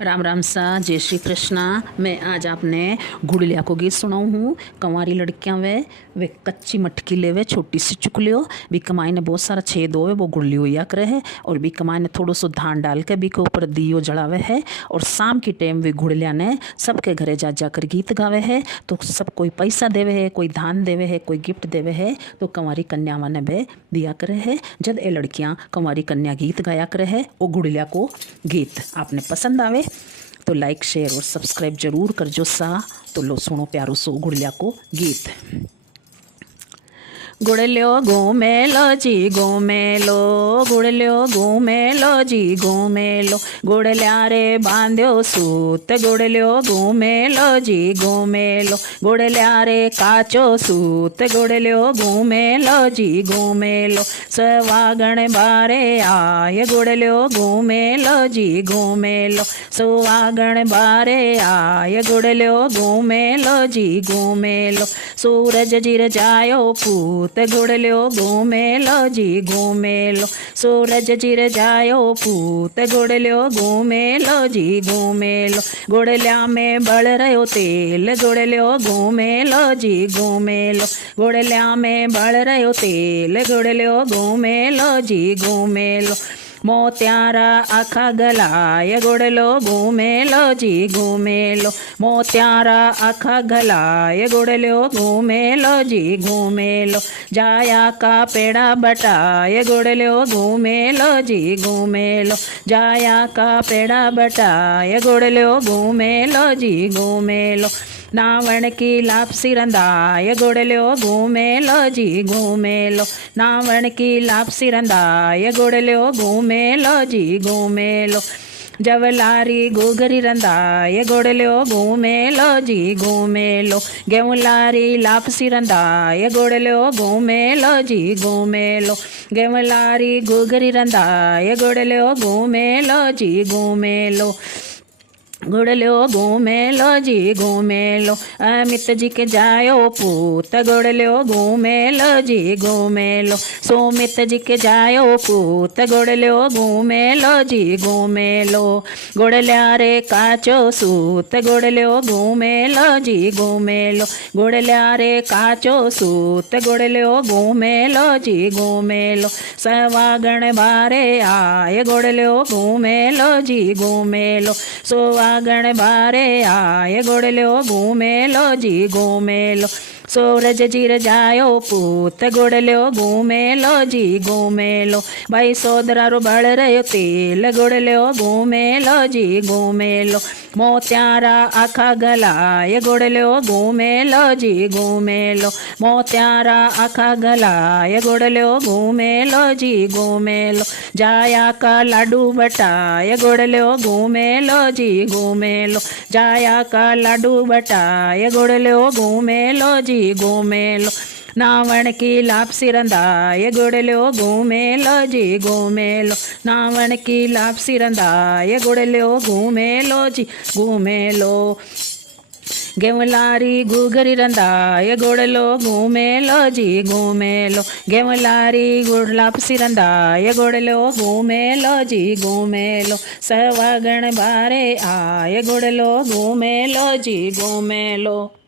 राम राम सा, जय श्री कृष्णा। मैं आज आपने गुड़लिया को गीत सुनाऊ हूँ। कंवारी लड़कियां वे कच्ची मटकी लेवे, छोटी सी चुकलियो भी कमाई ने बहुत सारा छेद होवे, वो गुड़ली होया करे है। और भी कमाई ने थोड़ो सो धान डाल के भी के ऊपर दियो जलावे है। और शाम की टाइम वे गुड़लिया ने सबके घरे जा जाकर गीत गावे है। तो सब कोई पैसा देवे है, कोई धान देवे है, कोई गिफ्ट देवे है। तो कंवारी कन्यावां ने वे दिया करे है। जब ये लड़कियाँ कंवारी कन्या गीत गाया करे है, वो गुड़लिया को गीत आपने पसंद आवे तो लाइक शेयर और सब्सक्राइब जरूर कर जो सा। तो लो सुनो प्यारो सो गुड़लिया को गीत। गुड़लियो घूमेलो जी घूमेलो, गुड़लियो घूमेलो जी घूमेलो, गुड़लिया रे बांध्यो सूत, गुड़लियो घूमेलो जी घूमेलो, गुड़लिया रे काचो सूत, गुड़लियो घूमेलो जी घूमेलो, सवागण बारे आय, गुड़लियो घूमेलो जी घूमेलो, सुवागण बारे आय, गुड़लियो घूमेलो जी घूमेलो, सूरज जिर जायो पूत, गुड़लियो घूमेलो जी घूमेलो, सूरज जिर जायो पूत, गुड़लियो घूमेलो जी घूमेलो, गुड़लिया में बल रहो तेल, गुड़लियो घूमेलो जी घूमेलो, गुड़लिया में बल रहो तेल, गुड़लियो घूमेलो जी घूमेलो, मोत्यारा आखा गलाय, गुड़लो घूमेलो जी घूमेलो, मोत्यारा आखा गलाय, गुड़लो घूमेलो जी घूमेलो, जाया का पेड़ा बटाय, गुड़लो घूमेलो जी घूमेलो, जाया का पेड़ा बटाय, गुड़लो घूमेलो जी घूमेलो, नावण की लापसी रंधाय, गुड़लियो घूमेलो जी घूमेलो, नावण की लापसी रंधाय, गुड़लियो घूमेलो जी घूमेलो, जवलारी घूघरी रंधाय, गुड़लियो घूमेलो जी घूमेलो, गेवलारी लापसी रंधाय, गुड़लियो घूमेलो जी घूमेलो, गेवलारी घूघरी रंधाय, गुड़लियो घूमेलो जी घूमेलो, गुड़लियो घूमेलो जी घूमेलो, अमित जी के जायो पूत, गुड़लियो घूमेलो जी घूमेलो, सोमित जी के जायो पूत, गुड़लियो घूमेलो जी घूमेलो, गुड़लिया रे काचो सूत, गुड़लियो घूमेलो जी घूमेलो, गुड़लिया रे काचो सूत, गुड़लियो घूमेलो जी घूमेलो, सवागण बारे आय, गुड़लियो घूमेलो जी घूमेलो, सोवागण बारे आय, गुड़लियो घूमेलो जी घूमेलो, सूरज जिर जायो पूत, गुड़लियो घूमेलो जी घूमेलो, भाई सोदरा रो बल रहो तेल, गुड़लियो घूमेलो जी घूमेलो, मोत्यारा आखा गलाय, गुड़लियो घूमेलो जी घूमेलो, मोत्यारा आखा गलाय, गुड़लियो घूमेलो जी घूमेलो, जाया का लाडू बटाय, गुड़लियो घूमेलो जी घूमेलो, जाया का लाडू बटाय, गुड़लियो घूमेलो जी घूमेलो, नावण की लापसी रंधाय, गुड़लियो घूमेलो जी घूमेलो, नावण की लापसी रंधाय, गुड़लियो घूमेलो जी घूमेलो, गेवलारी घूघरी रंधाय, गुड़लो घूमेलो जी घूमेलो, गेवलारी गुड़ लापसी रंधाय, गुड़लो घूमेलो जी घूमेलो, सवागण बारे आय, गुड़लो घूमेलो जी घूमेलो।